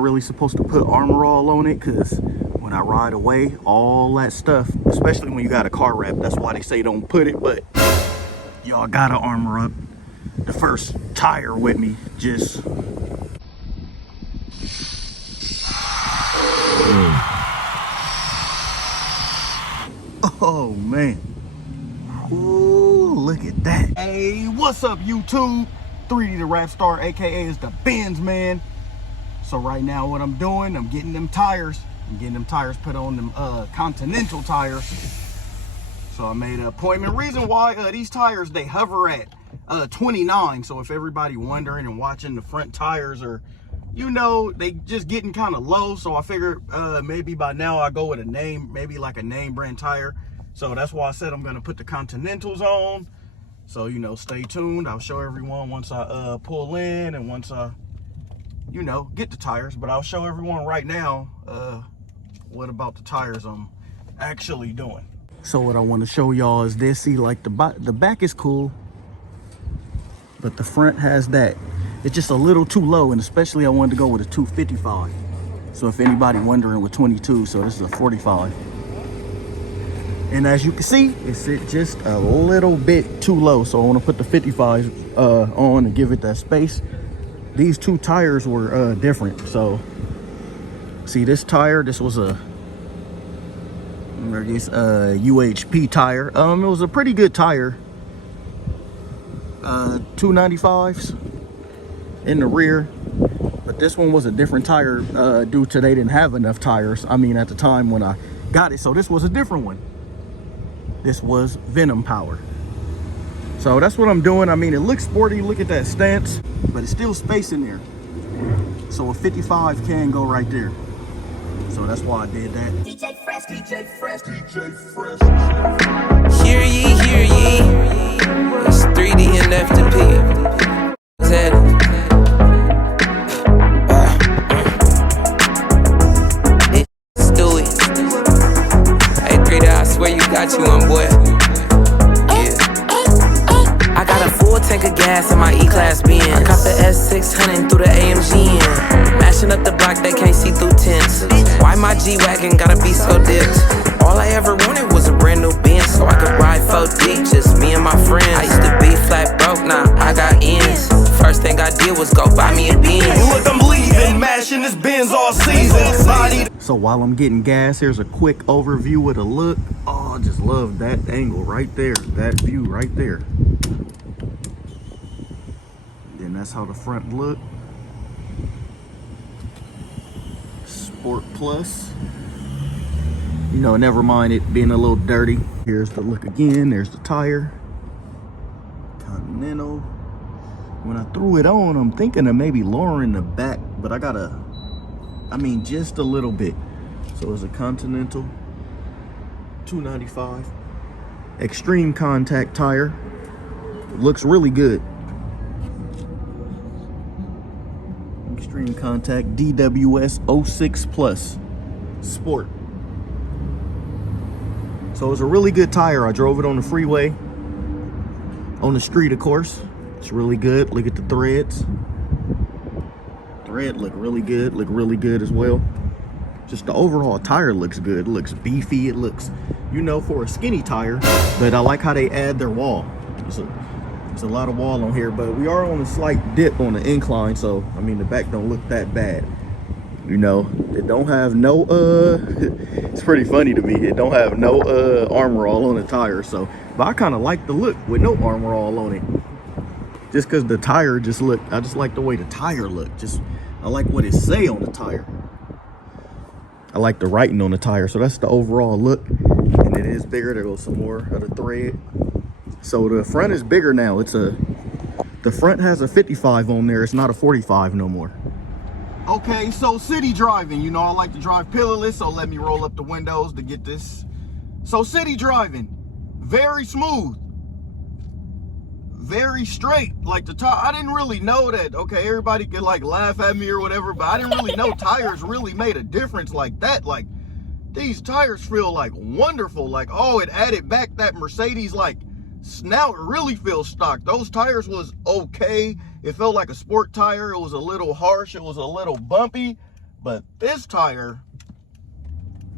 not really supposed to put armor all on it, because when I ride away, all that stuff, especially when you got a car wrap, that's why they say don't put it. But y'all gotta armor up the first tire with me. Just oh man, ooh, look at that. Hey, what's up YouTube? 3D the Rap Star, aka is the Benz man. So right now what I'm doing, I'm getting them tires. I'm getting them tires put on them Continental tires. So I made an appointment. Reason why these tires, they hover at 29. So if everybody wondering and watching, the front tires are, you know, they just getting kind of low. So I figured maybe by now I go with a name, maybe like a name brand tire. So that's why I said I'm gonna put the Continentals on. So, you know, stay tuned. I'll show everyone once I pull in and once I, you know, get the tires. But I'll show everyone right now what about the tires I'm actually doing. So what I want to show y'all is this. See, like the back is cool, but the front has that. It's just a little too low, and especially I wanted to go with a 255. So if anybody wondering, with 22, so this is a 45. And as you can see, it's just a little bit too low. So I want to put the 55 on and give it that space. These two tires were different. So see, this tire, this was a UHP tire. It was a pretty good tire. 295s in the rear. But this one was a different tire due to they didn't have enough tires. I mean, at the time when I got it. So this was a different one. This was Venom power. So that's what I'm doing. I mean, it looks sporty. Look at that stance, but it's still space in there. So a 55 can go right there. So that's why I did that. DJ Fresh, DJ Fresh, DJ Fresh. Hear ye, hear ye. It's 3D and FTP. What's happening? Let's do it. Hey, 3D, I swear you got you on, boy. Yeah. I got a full tank of gas in my E-Class Benz. I got the S600 through the AMG in. Mashing up the block, they can't see through tents. Why my G-Wagon gotta be so dipped? All I ever wanted was a brand new Benz, so I could ride 4D, just me and my friends. I used to be flat broke, now I got ends. First thing I did was go buy me a Benz. Look, I'm leaving, mashing this Benz all season. Body. So while I'm getting gas, here's a quick overview of the look. Oh, I just love that angle right there, that view right there. Then that's how the front look. Sport Plus. You know, never mind it being a little dirty. Here's the look again. There's the tire. Continental. When I threw it on, I'm thinking of maybe lowering the back, but I gotta, I mean, just a little bit. So it's a Continental 295 extreme contact tire. Looks really good. Extreme contact DWS 06 Plus Sport. So it's a really good tire. I drove it on the freeway, on the street, of course. It's really good. Look at the threads. Thread look really good as well. Just the overall tire looks good. It looks beefy. It looks, you know, for a skinny tire. But I like how they add their wall. There's a lot of wall on here, but we are on a slight dip on the incline, so I mean the back don't look that bad. You know, it don't have no it's pretty funny to me, it don't have no armor all on the tire. So but I kind of like the look with no armor all on it, just because the tire just look, I just like the way the tire look. Just I like what it say on the tire. I like the writing on the tire. So that's the overall look, and it is bigger. There goes some more of the thread. So the front is bigger now. The front has a 55 on there. It's not a 45 no more. Okay, so city driving, you know, I like to drive pillarless, so let me roll up the windows to get this. So city driving, very smooth, very straight. Like the tire, I didn't really know that. Okay, everybody could like laugh at me or whatever, but I didn't really know tires really made a difference like that. Like these tires feel like wonderful. Like, oh, it added back that Mercedes like snout. Really feels stock. Those tires was okay. It felt like a sport tire. It was a little harsh. It was a little bumpy, But this tire,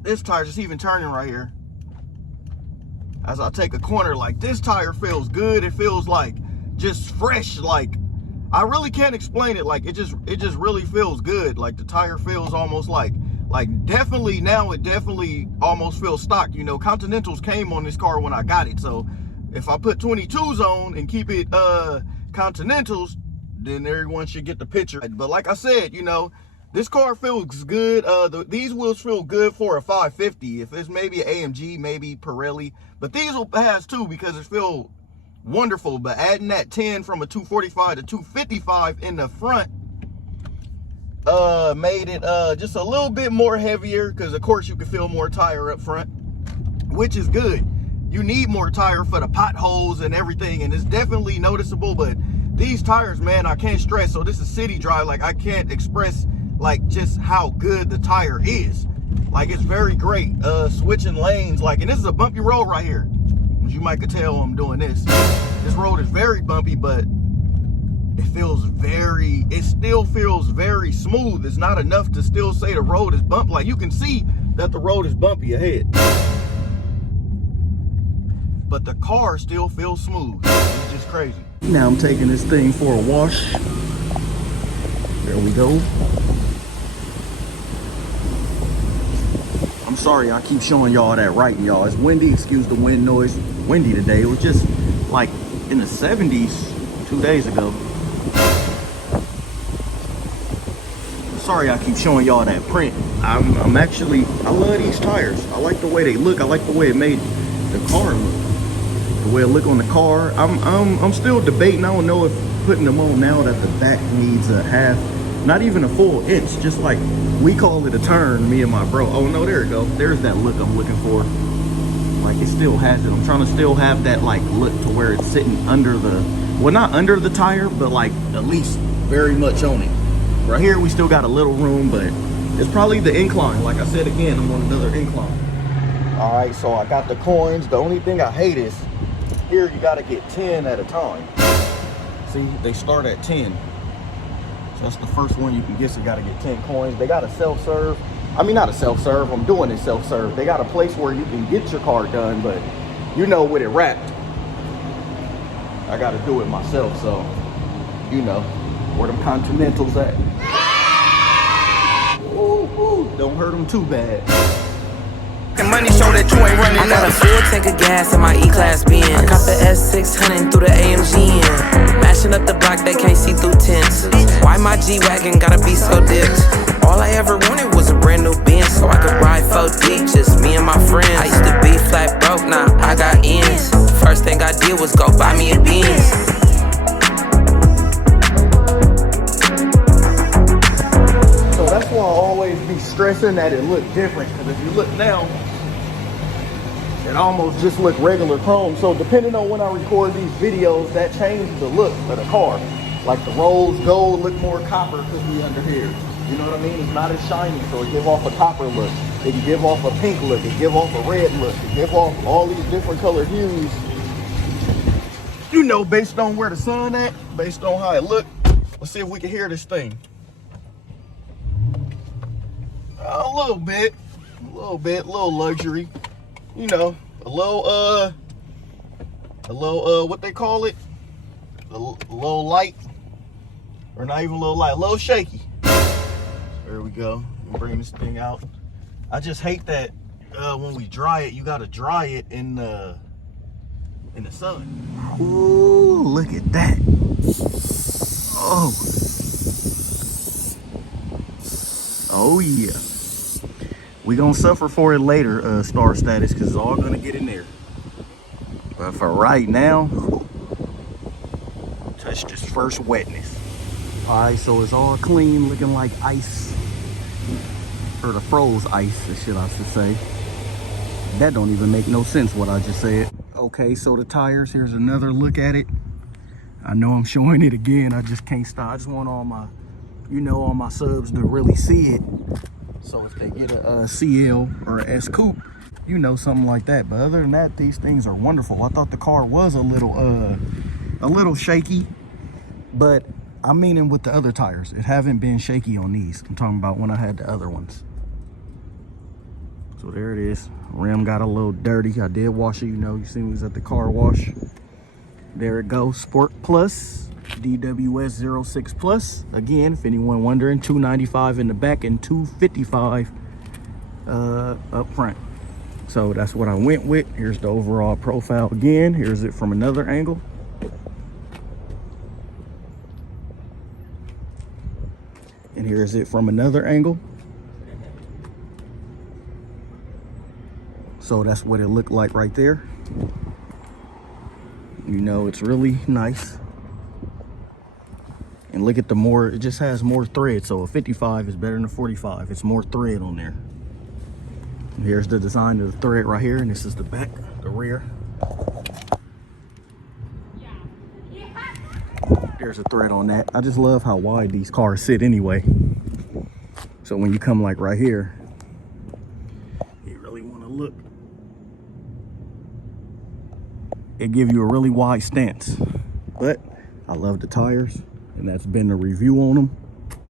just even turning right here, as I take a corner, like this tire feels good. It feels like just fresh. Like, I really can't explain it. Like, it just really feels good. Like, the tire feels almost like definitely now it definitely almost feels stock. You know, Continentals came on this car when I got it. So if I put 22s on and keep it Continentals, then everyone should get the picture. But like I said, you know, this car feels good. These wheels feel good for a 550. If it's maybe an AMG, maybe Pirelli, but these will pass too because it feels wonderful. But adding that 10 from a 245 to 255 in the front made it just a little bit more heavier, because of course you can feel more tire up front, which is good. You need more tire for the potholes and everything, and it's definitely noticeable. But these tires, man, I can't stress. So this is city drive. Like, I can't express like just how good the tire is. Like, it's very great. Switching lanes, like, and this is a bumpy road right here, as you might could tell I'm doing this. This road is very bumpy, but it still feels very smooth. It's not enough to still say the road is bumpy. Like, you can see that the road is bumpy ahead, but the car still feels smooth. It's just crazy. Now I'm taking this thing for a wash. There we go. I'm sorry I keep showing y'all that writing, y'all. It's windy, excuse the wind noise. Windy today. It was just like in the 70s 2 days ago. Sorry I keep showing y'all that print. I love these tires. I like the way they look. I like the way it made the car look. The way it look on the car. I'm still debating. I don't know if putting them on now that the back needs a half, not even a full inch, just like we call it a turn, me and my bro. Oh no, there it go. There's that look I'm looking for. Like, it still has it. I'm trying to still have that like look to where it's sitting under the, well, not under the tire, but like at least very much on it. Right here we still got a little room, but it's probably the incline. Like I said, again, I'm on another incline. All right, so I got the coins. The only thing I hate is here you got to get 10 at a time. See, they start at 10. So that's the first one you can get. So you got to get 10 coins. They got a self-serve. I mean, not a self-serve. I'm doing it self-serve. They got a place where you can get your car done, but you know, with it wrapped, I got to do it myself. So, you know, where them Continentals at. Ooh, ooh, don't hurt them too bad. Money show that you ain't running. I got a full tank of gas in my E-Class Benz. I caught the S600 through the AMG in. Mashing up the block, they can't see through tents. Why my G-Wagon gotta be so dipped? All I ever wanted was a brand new Benz, so I could ride 4 deep, just me and my friends. I used to be flat broke, now I got ends. First thing I did was go buy me a Benz. So that's why I always be stressing that it look different, because if you look now, it almost just look regular chrome. So depending on when I record these videos, that changes the look of the car. Like the rose gold look more copper because we under here. You know what I mean? It's not as shiny, so it give off a copper look. It can give off a pink look. It give off a red look. It give off all these different color hues. You know, based on where the sun at, based on how it look. Let's see if we can hear this thing. A little luxury. You know, a little what they call it? A little light, or not even a little light, a little shaky. There we go. Let me bring this thing out. I just hate that when we dry it, you gotta dry it in the sun. Ooh, look at that. Oh yeah. We gonna suffer for it later, star status, because it's all gonna get in there. But for right now, touch this first wetness. All right, so it's all clean, looking like ice, or the froze ice, should I say. That don't even make no sense what I just said. Okay, so the tires, here's another look at it. I know I'm showing it again, I just can't stop. I just want all my, you know, all my subs to really see it. So if they get a CL or a S coupe, you know, something like that. But other than that, these things are wonderful. I thought the car was a little shaky, but I'm meaning with the other tires. It haven't been shaky on these. I'm talking about when I had the other ones. So there it is. Rim got a little dirty. I did wash it, you know. You seen me was at the car wash. There it goes. Sport Plus, DWS 06 Plus. Again, if anyone wondering, $295 in the back and $255 up front. So that's what I went with. Here's the overall profile again. Here's it from another angle. And here's it from another angle. So that's what it looked like right there. You know, it's really nice. And look at the more, it just has more thread. So a 55 is better than a 45. It's more thread on there. And here's the design of the thread right here. And this is the back, the rear. There's a thread on that. I just love how wide these cars sit anyway. So when you come like right here, you really want to look. It gives you a really wide stance. But I love the tires, and that's been the review on them.